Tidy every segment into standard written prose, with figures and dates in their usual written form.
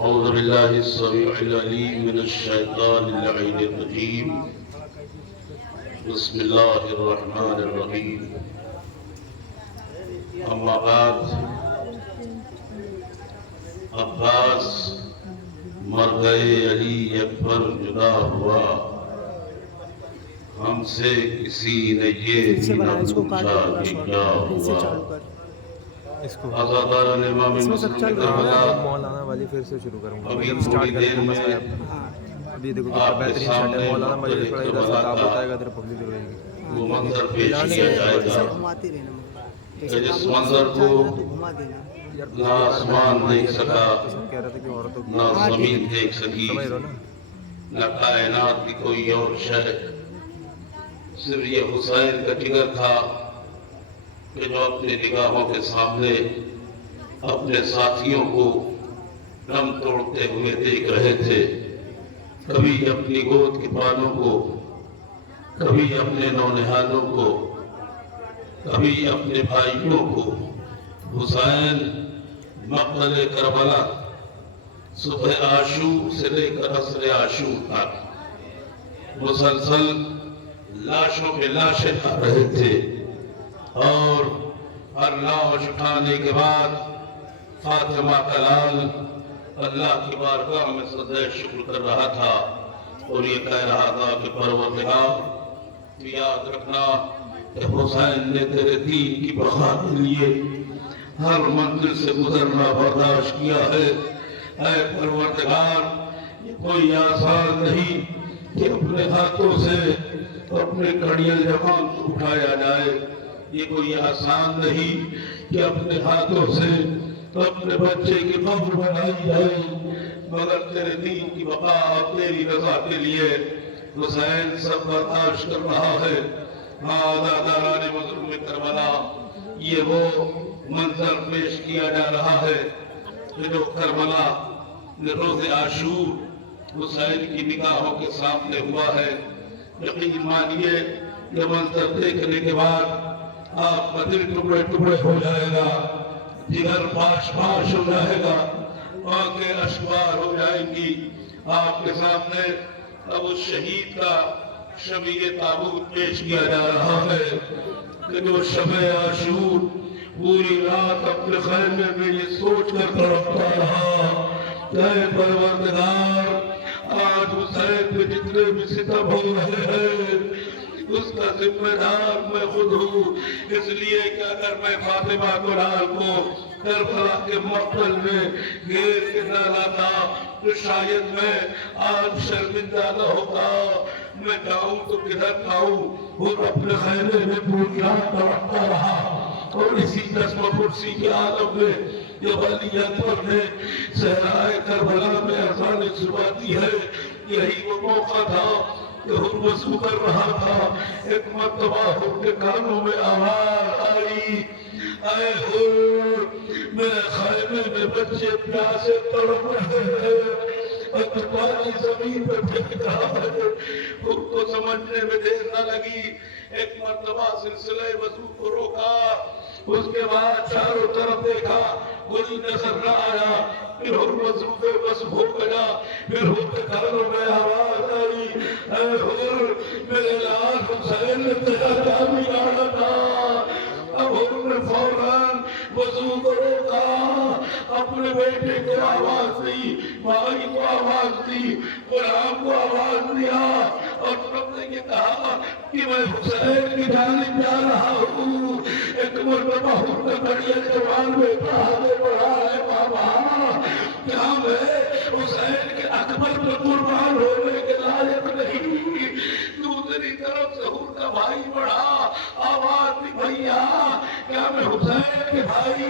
أعوذ بالله السميع العليم من الشيطان اللعين الرجيم بسم الله الرحمن الرحيم أما بعد عباس مر گئے علی اکبر جدا ہوا ہم سے کسی نے یہ بھی نہ پوچھا کہ کیا ہوا آزاداران امام مسلم نے کہا مولانا والی پھر سے شروع کروں گا ابھی جب تھوڑی سٹارٹ دیر کریں میں ابھی دیکھو کتنا آپ کے بہترین سیٹ سامنے ہے مولانا مجید پڑھا ادھر سے تابوت مختلف آئے گا ادھر پبلک رہے گی وہ منظر پیش کیا جائے گا کہ جس منظر کو نہ آسمان دیکھ سکا کہہ رہا تھا کہ عورتوں کی نہ زمین دیکھ سکی سمجھ رہے ہو نا نہ کائنات کی کوئی اور شے صرف یہ حسین کا جگر تھا کہ جو اپنی نگاہوں کے سامنے اپنے ساتھیوں کو دم توڑتے ہوئے دیکھ رہے تھے کبھی اپنی گود کے بالوں کو کبھی اپنے نونہالوں کو کبھی اپنے بھائیوں کو حسین مقتل کربلا صبح عاشور سے لے کر عصر عاشور تک مسلسل لاشوں پہ لاشیں کھا رہے تھے اور ہر لاش اٹھانے کے بعد فاطمہ کا لال اللہ کی بارگاہ میں سجدہ شکر کر رہا تھا اور یہ کہہ رہا تھا کہ پروردگار تو یاد رکھنا کہ حسین نے تیرے دین کی بقا کے لیے ہر منزل سے گزرنا برداشت کیا ہے اے پروردگار یہ کوئی آسان نہیں کہ اپنے ہاتھوں سے اپنے کڑیل جوان کو اٹھایا جائے یہ کوئی آسان نہیں کہ اپنے ہاتھوں سے اپنے بچے کی قبر بنائی جائے مگر تیرے دین کی بقا اور تیری رضا کے لیے حسین سب برداشت کر رہا ہے آزاداران مظلوم کربلا یہ وہ منظر پیش کیا جا رہا ہے کہ جو کربلا روز عاشور حسین کی نگاہوں کے سامنے ہوا ہے یقین مانیے یہ منظر دیکھنے کے بعد آپ کا دل ٹکڑے ٹکڑے ہو جائے گا جگر پاش پاش ہو جائے گا آنکھیں اشوار ہو جائیں گی آپ کے سامنے اب اس شہید کا شبیہ تابوت پیش کیا جا رہا ہے کہ جو شب عاشور پوری رات اپنے خیمے میں یہ سوچ کر تڑپتا رہا کہ اے پروردگار آج حسین پہ جتنے بھی ستم ہو رہے ہیں اس کا ذمہ دار میں خود ہوں اس لیے کہ اگر میں فاطمہ قرآن کو کربلا کے مقتل میں گھیر کے نہ لاتا تو شاید میں آج شرمندہ نہ ہوتا میں جاؤں تو کدھر جاؤں اور اپنے خیمے میں پوری رات تڑپتا رہا اور اسی قسم کرسی کے عالم میں یہ ولیت پر نے صحرائے کربلا میں اذان صبح دی ہے یہی وہ موقع تھا کہ ہر وضو کر رہا تھا ایک مرتبہ ہر کے کانوں میں آواز آئی اے ہر میرے خیمے میں بچے پیاسے تڑپ رہے ہیں اور پانی زمین پر پھینک رہا ہے ہر کو سمجھنے میں دیر نہ لگی ایک مرتبہ سلسلہ وضو کو روکا اس کے بعد چاروں طرف دیکھا کوئی نظر نہ آیا پھر ہر وضو پہ وضو ہو گیا پھر ہر کے کانوں میں آواز آئی اے ہر میرے لال حسین نے تیرا کام بگاڑا تھا اب ہر نے فوراً وضو کو روکا اپنے بیٹے کو آواز دی بھائی کو آواز دی غلام کو آواز دیا اور سب نے یہ کہا کہ میں حسین کی جانب جا رہا ہوں ایک مرتبہ ہر نے بڑی جوان میں پڑھا ہے بابا کیا میں حسین کے اکبر میں قربان ہونے کے لائق نہیں دوسری طرف سے ہر کا بھائی بڑھا آواز دی بھیا کیا میں حسین کے بھائی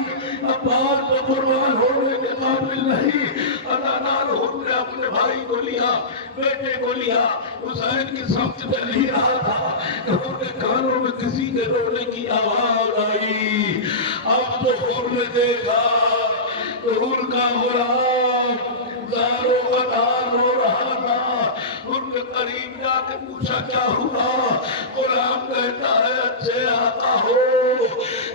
عباس کو قربان ہونے کے قابل نہیں ادانار ہر نے اپنے بھائی کو لیا بیٹے کو لیا حسین کی سمت میں نہیں رہا تھا کہ ہر کے کانوں میں کسی کے رونے کی آواز آئی اب تو ہر نے دیکھا کہ ہر کا غلام زاروں کا دار رو رہا تھا ہر کے قریب جا کے پوچھا کیا ہوا غلام کہتا ہے اچھے آقا ہو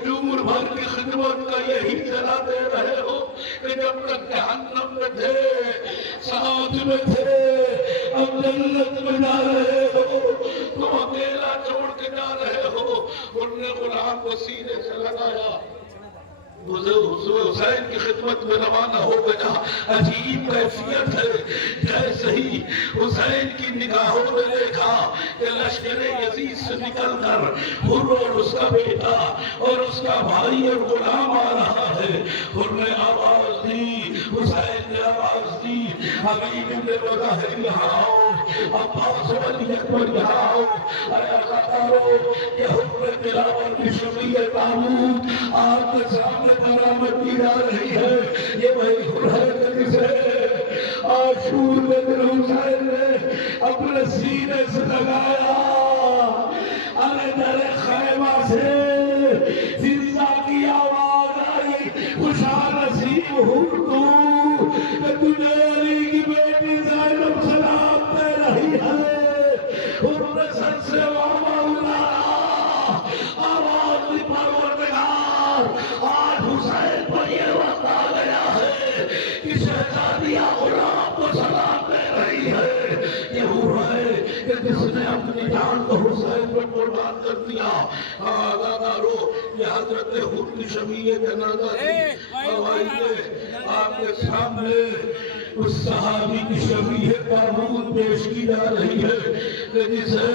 عمر بھر کی خدمت کا یہی صلاح دے رہے ہو کہ جب تک جہنم میں تھے دوست میں تھے اب جنت میں جا رہے ہو، تم اکیلا چھوڑ کے جا رہے ہو۔ انہوں نے غلام کو سینے سے لگایا، حسین کی خدمت میں روانہ ہو گیا۔ عجیب کیفیت ہے، جیسے ہی حسین کی نگاہوں نے دیکھا کہ لشکر یزید سے نکل کر حر اور اس کا بیٹا اور اس کا بھائی اور غلام آ رہا ہے، حر نے آواز دی، حسین نے آواز دی، حبیب ابن مظاہر یہاں آؤ، عباس و علی اکبر یہاں آؤ۔ اے اقدارو، یہ حکم تلاوت کی شفیع تابوت آپ کے سامنے برآمد کی جا رہی ہے۔ یہ وہی حر ہے جسے عاشور میں دل حسین نے اپنے سینے سے لگایا۔ ارے در خیمہ سے زندہ کی آواز آئی، خوشا نصیب حر تو کہ تجھے علی کی بیٹی زینب سلام دے رہی ہے۔ حر نے سر سے وامہ اٹھایا، آواز دی پروردگار، آج حسین پر یہ وقت آ گیا ہے کہ شہزادیہ غلام کو سلام دے رہی ہے۔ یہ حر ہے کہ جس نے اپنی جان کو حسین پر قربان کر دیا۔ آزادارو، یہ حضرت حر کی شفیع جنازہ تھی۔ آپ کے سامنے اس صحابی کی شفیع تابوت پیش کی جا رہی ہے کہ جسے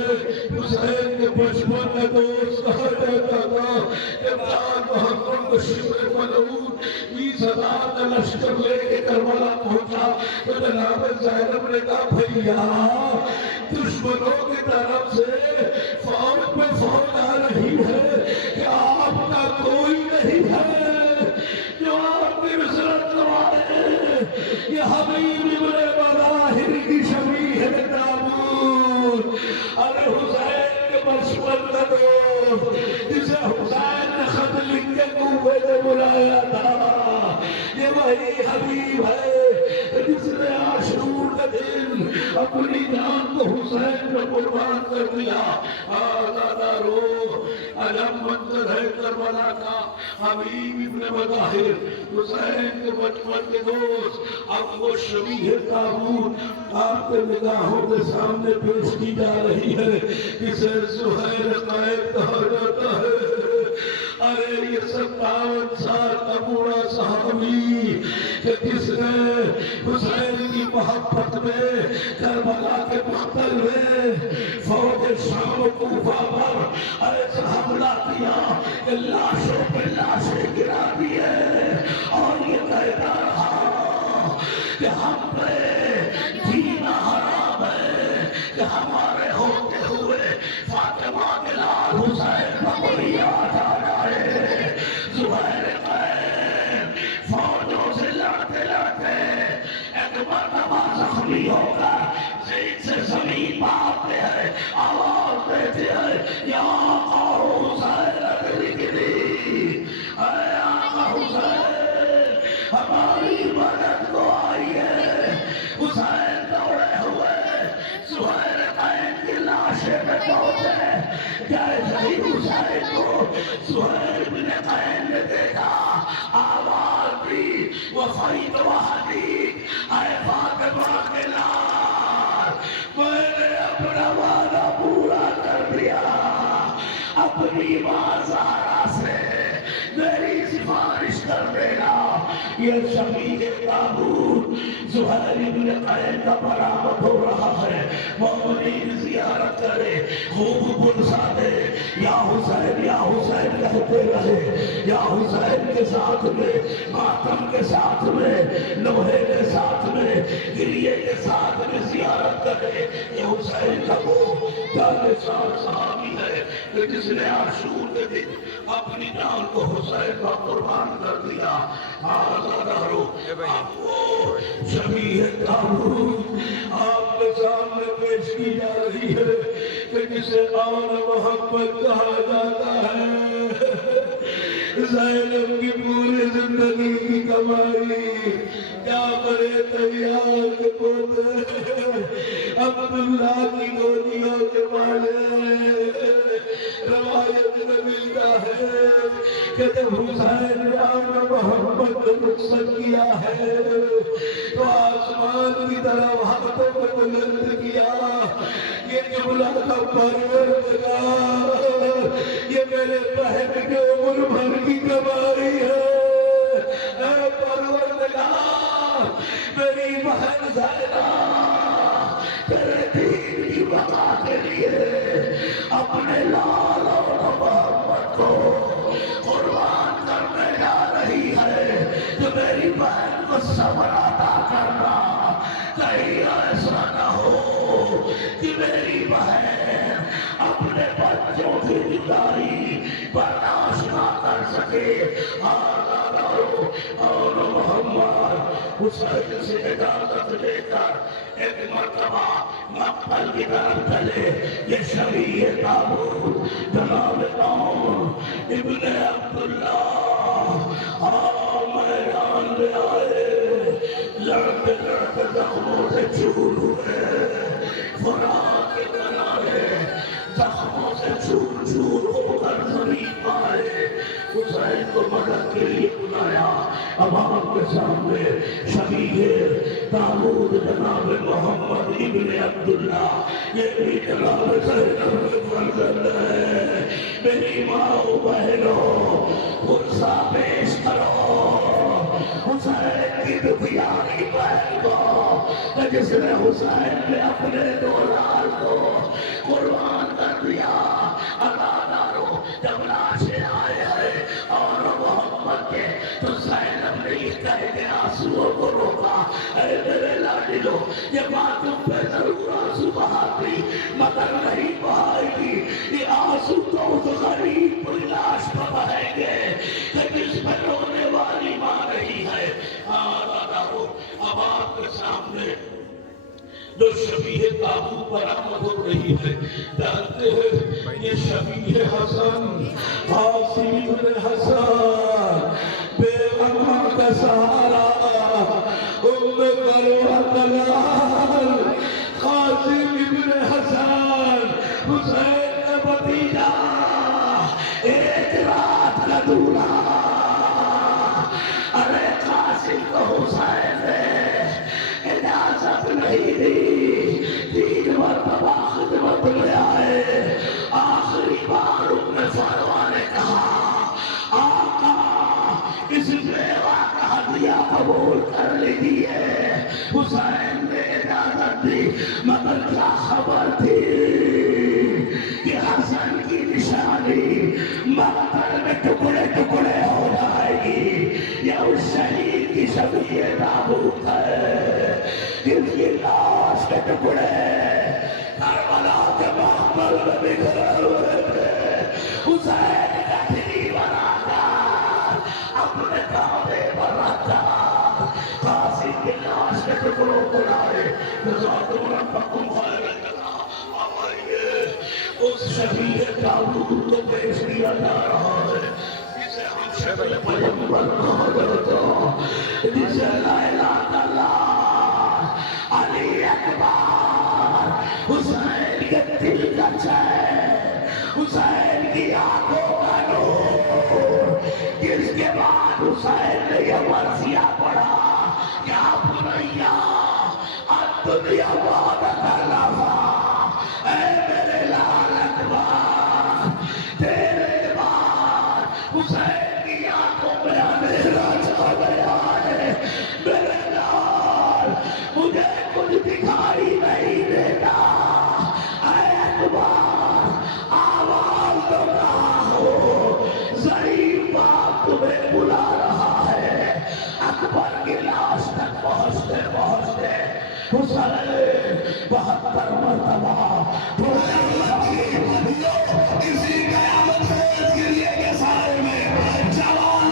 حسین کے بچپن میں دوست کہا جاتا تھا۔ جب جان محمد کو شبر ملعون 20,000 کا لشکر لے کے کربلا پہنچا تو جناب زینب نے کہا بھیا دشمنوں کی طرف سے فوج میں فوج آ رہی ہے کہ آپ کا کوئی نہیں ہے جو آپ کی نصرت کروائے۔ یہ حبیب ابن مظاہر کی شفیع تابوت، ارے حسین کے بچپن کا دوست جسے حسین نے خط لکھ کے کوفے سے بلایا تھا، یہ وہی حبیب ہے جس نے عاشور کے دن اپنی جان کو حسین میں قربان کر دیا۔ آزادارو، عجب منظر ہے کربلا کا۔ حبیب ابن مظاہر حسین کے بچپن کے دوست، اب وہ شفیع تابوت آپ کے نگاہوں کے سامنے پیش کی جا رہی ہے، اسے زہیر قائد کہا جاتا ہے۔ ارے یہ 57 سال کا بوڑھا صحابی کہ جس نے حسین کی محبت میں کربلا کے مقتل میں فوج شام و کوفہ پر ایسا حملہ کیا کہ لاشوں پہ لاشیں گرا دیے اور یہ کہتا رہا کہ ہم پہ جینا حرام ہے کہ ہمارے ہوتے ہوئے فاطمہ کے لال حسین کا کوئی یاد آ جائے۔ زہیر قائد فوجوں سے لڑتے لڑتے ایک مرتبہ زخمی ہو کر زمین سے زمین مارتے ہیں، آواز دیتے ہیں یا آقا حسین اگلی گلی، اے آقا حسین ہماری مدد کو آئیے۔ حسین دوڑے ہوئے زہیر قائد کی لاشیں میں پہنچے، جیسے ہی حسین کو زہیر بن قائد نے دیکھا، آواز دی وفیت وحدیق، اے فاطمہ کے لال میں نے اپنا وعدہ پورا کر دیا، اپنی ماں زہرا سے میری سفارش کر دینا۔ یہ شفیع تابوت زہیر بن قائد کا برآمد ہو رہا ہے، مومنین زیارت کرے، خوب بلسا دے یا حسین کہتے رہے، یا حسین کے ساتھ میں، ماتم کے ساتھ میں، لوہے کے ساتھ میں، گریے کے ساتھ میں زیارت کرے۔ یہ حسین کا وہ جانے سال صحابی ہے کہ جس نے عاشور کے دن اپنی جان کو حسین کا قربان کر دیا۔ آزادارو، اب وہ شفیع تابوت آپ کے سامنے پیش کی جا رہی ہے کہ جسے آن محمد کہا جاتا ہے۔ زینب کی پوری زندگی کی کمائی کیا کرے تیار کے پوتے عبداللہ کی گودیوں کے والے۔ روایت میں ملتا ہے کہ جب حسین نے آن محمد کو رخصت کیا ہے تو آسمان کی طرح ہاتھوں کو بلند کیا، یہ جملہ تھا پروردگار یہ میرے بہن کے عمر بھر کی کمائی ہے، اے پروردگار میری بہن زائدہ تیرے دین کی بقا کے لیے اپنے لال اور محمد کو قربان کرنے جا رہی ہے، تو میری بہن کو صبر عطا کرنا، کہیں ایسا نہ ہو کہ میری بہن اپنے بچوں کی جدائی برداشت نہ کر سکے۔ اور محمد حسین سے اجازت لے کر ایک مرتبہ مقتل کی طرف چلے، یہ شبیہ تابوت جناب عمر ابن عبداللہ میدان میں آئے، لڑتے لڑتے زخموں سے چور ہوئے، فرات کے کنارے زخموں سے چور چور ہو کر زمین پائے، حسین کو مدد کے لیے بلایا، اب آپ کے سامنے شبیہ تابوت جناب محمد ابن عبداللہ، یہ بھی جناب زینب کے فرزند ہے، میری ماں و بہنوں غصہ پیش کرو حسین کی دکھیاری بہن کو، جس نے حسین نے اپنے دو لال کو قربان کر دیا۔ ادادارو جب لاشیں آئے ہیں اور محمد کے، تو زینب نے یہ کہہ کے آنسوؤں کو روکا، اے میرے لاڈلو یہ بات تم پہ ضرور آنسو بہاتی مگر نہیں بہائے گی، یہ آنسو تو اس غریب کی لاش پر بہائیں گے کہ جس پر رونے والی ماں نہیں ہے۔ ادادارو اب آپ کے سامنے جو شبیہ تابوت برآمد ہو رہی ہے، جانتے ہیں یہ شبیہ حسن قاسم بن حسن بیغمہ کا سہارا، طلال قاسم بن حسن حسین کا بھتیجا، ایک رات کا دولہا، ارے قاسم کو حسین نے اجازت نہیں دی، 3 مرتبہ خدمت میں آئے، آخری بار ان فروا نے کہا آقا اس بیوہ کا ہدیہ قبول کر لیجیے، حسین نے اجازت دی، مگر کیا خبر تھی کہ حسن کی نشانی مقتل میں ٹکڑے ٹکڑے ہو جائے گی، یہ اس شہید کی شبیہ تابوت ہے جس کی لاش کے ٹکڑے کربلا کے محمل میں بکھرے ہوئے تھے، حسین کا دلی بنا کر اپنے کعبے پر رکھا، قاسم کی لاش کے ٹکڑوں کو لائے، جزاک ربکم خیر الجزا، اب آئیے اس شبیہ تابوت کو پیش کیا جا رہا ہے، جسے ہم شکل پیغمبر کہا جاتا، جسے لا الہ الا اللہ علی اکبر، حسین کے دل کا چین، حسین کی آنکھوں کا نور، جس کے بعد حسین نے یہ مرثیہ پڑھا، یا بنیا الدنیا بعد الخلافہ، اے میرے لال اکبر تیرے بعد حسین کی آنکھوں میں اندھیرا چھا گیا ہے، میرے لال مجھے کچھ دکھائی نہیں دیتا، اے اکبر آواز تو نہ ہو، ضعیف باپ تمہیں بلا رہا ہے۔ اکبر کی لاش تک پہنچتے پہنچتے حسین 72 مرتبہ کسی قیامت کے لیے کے سارے میں جوان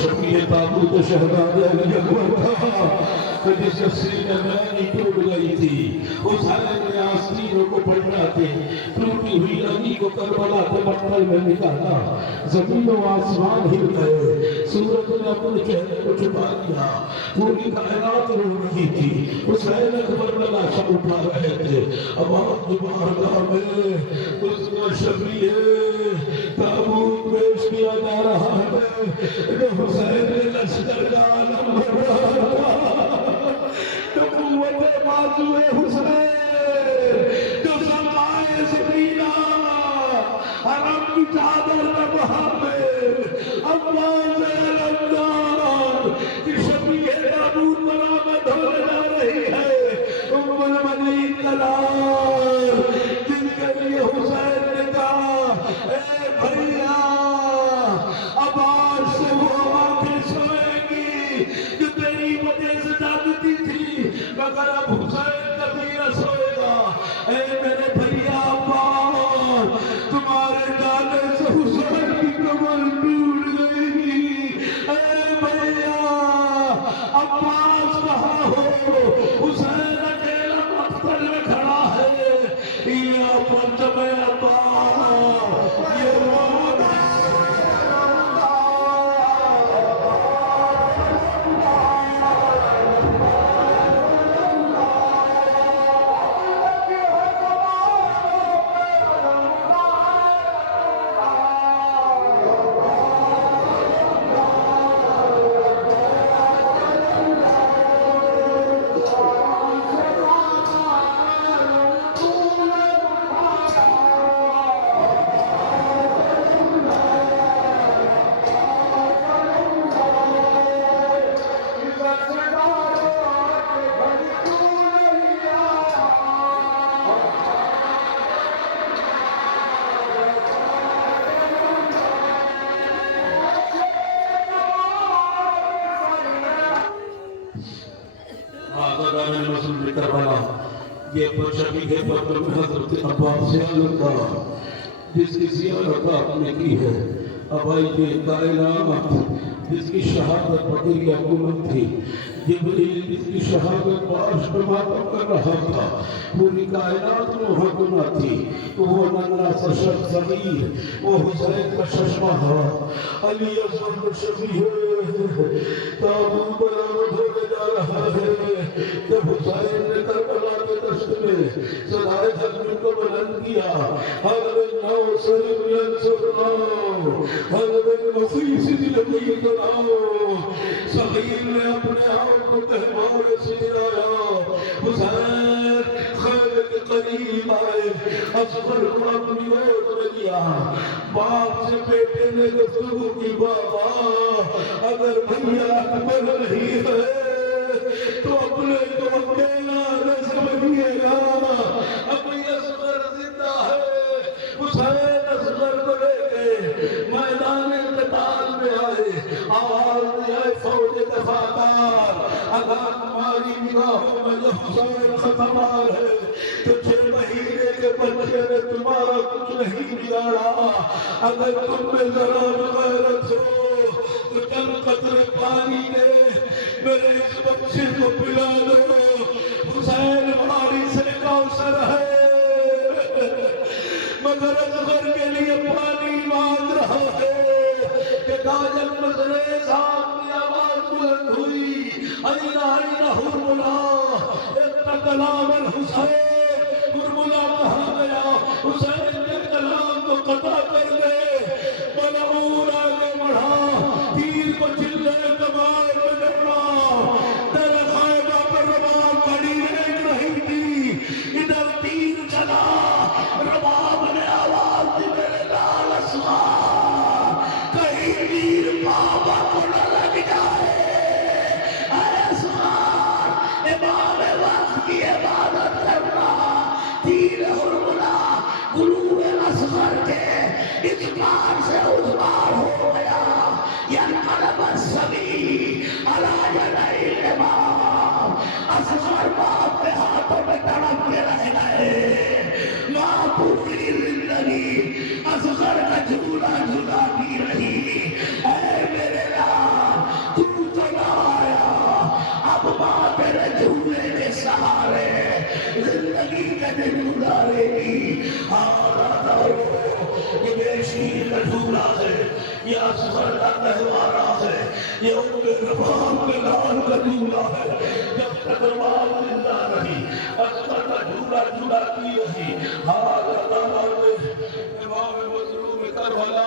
شبیہ تابوت شہزادہ علی اکبر تھا کہ جس سینہ میں ٹوٹ گئی تھی اس حالت میں آستینوں کو پڑھنا تھے ٹوٹی ہوئی علی کو کربلا کے مقتل میں نکالا زمین و آسمان ہل گئے سورت نے اپنے چہرے کو چھپا دیا پوری کائنات رو رہی تھی حسین اکبر کا لاشا اٹھا رہے تھے اب آپ کی بارگاہ میں اس کا شبیہ تابوت پیش کیا جا رہا ہے حسین لشکر کا عالم بڑھا تو قوت بازو حسین جو سمائے سبیلہ حرم کی چادر نبہا میں عباس رمضان کی شبیہ تابوت برآمد ہونے جا رہی ہے ام المنی کلار جن کے لیے حسین نے کہا اے بھیا اب آج سے وہ آنکھیں سوئیں گی جو تیری وجہ سے جاگتی تھی مگر اب حسین کبھی نہ سوئے گا اے میرے بھیا عباس تمہارے جانے سے حسین کی کمر ٹوٹ گئی اے بھیا عباس کہاں ہو حسین اکیلا مقتل میں کھڑا ہے یا پنجم عباس یہ رونا یہ پرچمی کے پتر میں حضرت عباس اللہ جس کی زیارت آپ نے کی ہے ابائی کے کائنات جس کی شہادت بطری حکومت تھی جبریل جس کی شہادت باش پر ماتم کر رہا تھا پوری کائنات میں حکومہ تھی وہ ننہ سا شخص صغیر وہ حسین کا ششمہ علی اصغر شبیہ تابوت برآمد ہونے جا رہا ہے جب حسین نے کربلا کے دشت میں صدائے زخمی کو بلند کیا حل بن نو سلیم ینصرنا حل بن مخیص دلوی دلاؤ صغیر نے اپنے آپ کو تہمار سے ملایا حسین خیر کے قریب آئے اصغر کو اپنی اوٹ میں لیا باپ سے بیٹے نے گفتگو کی بابا اگر بھیا اکبر نہیں ہے تو اپنے کو اکیلا نہ سمجھیے گا ابھی اصغر زندہ ہے حسین اصغر کو لے گئے میدان قتال میں آئے آواز دی آئے فوج دفاعدار اگر تمہاری نگاہوں میں یہ حسین ختمار ہے تو 6 مہینے کے بچے نے تمہارا کچھ نہیں بگاڑا اگر تم میں ذرا غیرت ہو تو چند قطرے پانی دے میرے اس بچے کو پلا دو حسین ہماری سے کوثر ہے مگر اصغر کے لیے پانی مانگ رہا ہے کہ کاجل مسئلے صاحب کی آواز بلند ہوئی اینہ حرملا اتنا کلام الحسین حرملا کہا گیا حسین کے کلام کو قطع کر دے بلعور آگے بڑھا تیر کو چلے کمار میں جڑا در خیبہ پر رباب بڑی ریک رہی تھی ادھر تیر چلا رباب نے آواز دی میرے لال اسمان کہیں تیر بابا کو نہ لگ جائے اے اسمان امام وقت کی عبادت کرنا تیر اس بار سے اس بار ہو گیا ینقلب الصبی علی یدی الامام اصغر باپ کے ہاتھوں میں تڑپ کے رہ گئے ماں پوری زندگی اصغر کا جھولا جھلاتی رہی اے میرے رب تو نہ آیا اب ماں تیرے جھولے کے سہارے زندگی کا دن گزارے گی یہ بے شیر کا جھولا ہے یہ اصغر کا گہوارہ ہے یہ ان کے رباب کے لال کا جھولا ہے جب تک ماں زندہ رہی اصغر کا جھولا جھلاتی رہی امام مظلوم کربلا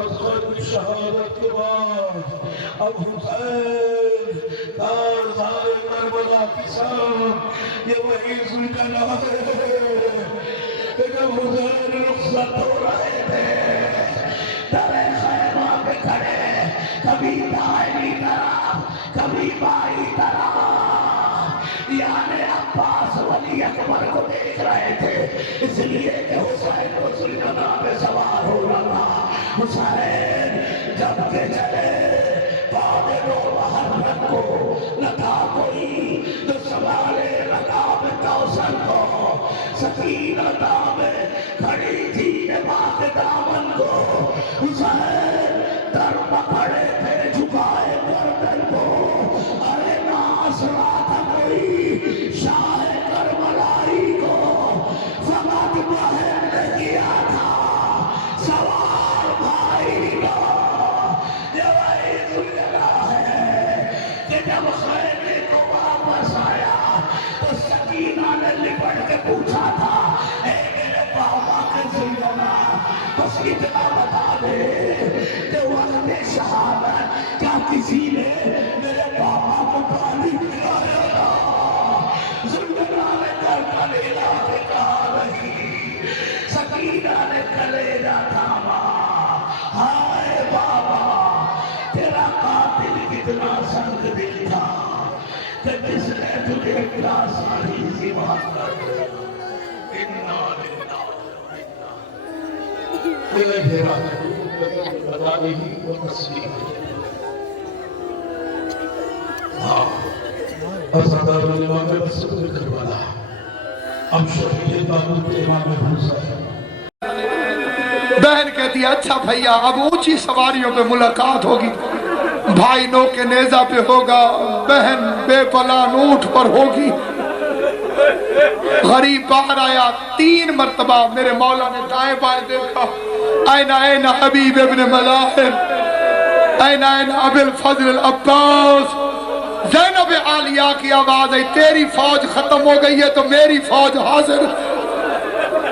اصغر کی شہادت کے بعد اب حسین تاجدار کربلا کی شان یہ وہی سلطنہ ہے کہ جب حسین رخصت ہو رہے تھے درے خیمہ پہ کھڑے کبھی دائیں طرف کبھی بائیں طرف یعنی عباس ولی اکبر کو دیکھ رہے تھے اس لیے کہ حسین کو سلطنہ پہ سوار ہو رہا حسین جب کے چلے قادر و محرم کو لگا کوئی تو سوالے لگا میں کوثر کو سکینہ دامے کھڑی تھی پاک دامن کو حسین در پکڑے تھے جھکائے گردن کو ارے ناس رہا تھا کوئی شاہ کربلائی کو فقط بہن نے کیا تھا سوال بھائی کا یہ وہی سلطنہ ہے کہ جب خیمے کو واپس آیا تو سکینہ نے لپٹ کے پوچھا تھا اے میرے بابا کے سلطنہ بس اتنا بتا دے کہ وقت شہادت کیا کسی نے میرے بابا کو پانی پلایا تھا سلطنہ نے کر کلیلہ کے کہا نہیں سکینہ نے کلیلہ تھاما ہائے بابا تیرا قاتل کتنا سنگ دل تھا کہ جس نے تجھے اتنا ساری زبا کر انا للہ میرے بھیرا بتانے ہی وہ تصویر ہاں ازادار امام بسر کربلا اب شہید بابوت امام حسین بہن کہتی ہے اچھا بھیا اب اونچی سواریوں پہ ملاقات ہوگی بھائی نو کے نیزہ پہ ہوگا بہن بے پلان اونٹ پر ہوگی غریب باہر آیا 3 مرتبہ میرے مولا نے دائیں بائیں دیکھا این حبیب ابن ملاحم این ابی الفضل العباس زینب عالیہ کی آواز ہے تیری فوج ختم ہو گئی ہے تو میری فوج حاضر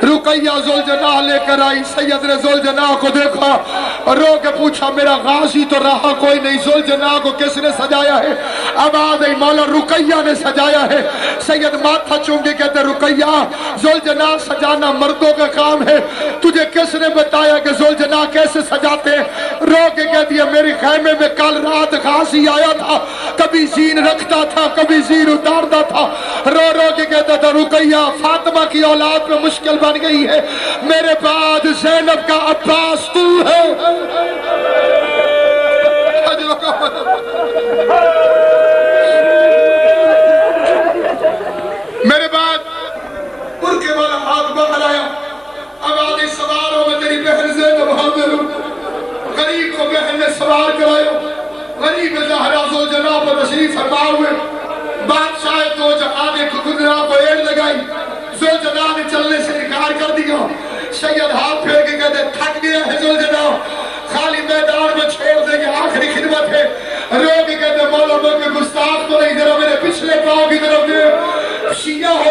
رقیہ ذوالجناح لے کر آئی سید نے ذوالجناح کو دیکھا اور رو کے پوچھا میرا غازی تو رہا کوئی نہیں ذوالجناح کو کس نے سجایا ہے آواز ہے مولا رقیہ نے سجایا ہے سید ماتھا چوم کے کہتے رقیہ ذوالجناح سجانا مردوں کا کام ہے تجھے کس نے بتایا کہ ذوالجناح کیسے سجاتے رو کے کہتی ہے میری خیمے میں کل رات غازی آیا تھا کبھی زین رکھتا تھا کبھی زین اتارتا تھا رو رو کے کہتا تھا رقیہ فاطمہ کی اولاد میں مشکل بن گئی ہے میرے بعد زینب کا عباس تو ہے میرے بعد برکے والا ہاتھ باہر آیا آواز سواروں میں تیری بہن زینب حاضر غریب کو بہن نے سوار کرایا غریب زہرا ذوالجناح پر تشریف فرما ہوئے بادشاہ دو جہان کو گزرا کو ایڑ لگائی ذوالجناح نے چلنے سے انکار کر دیا سید ہاتھ پھیر کے کہتے تھک گیا ہے ذوالجناح خالی میدان میں چھوڑ دیں گے آخری خدمت ہے رو کے کہتے مولا میں کہ گستاخ تو نہیں ذرا میرے پچھلے پاؤں کی طرف دے شیعہ ہو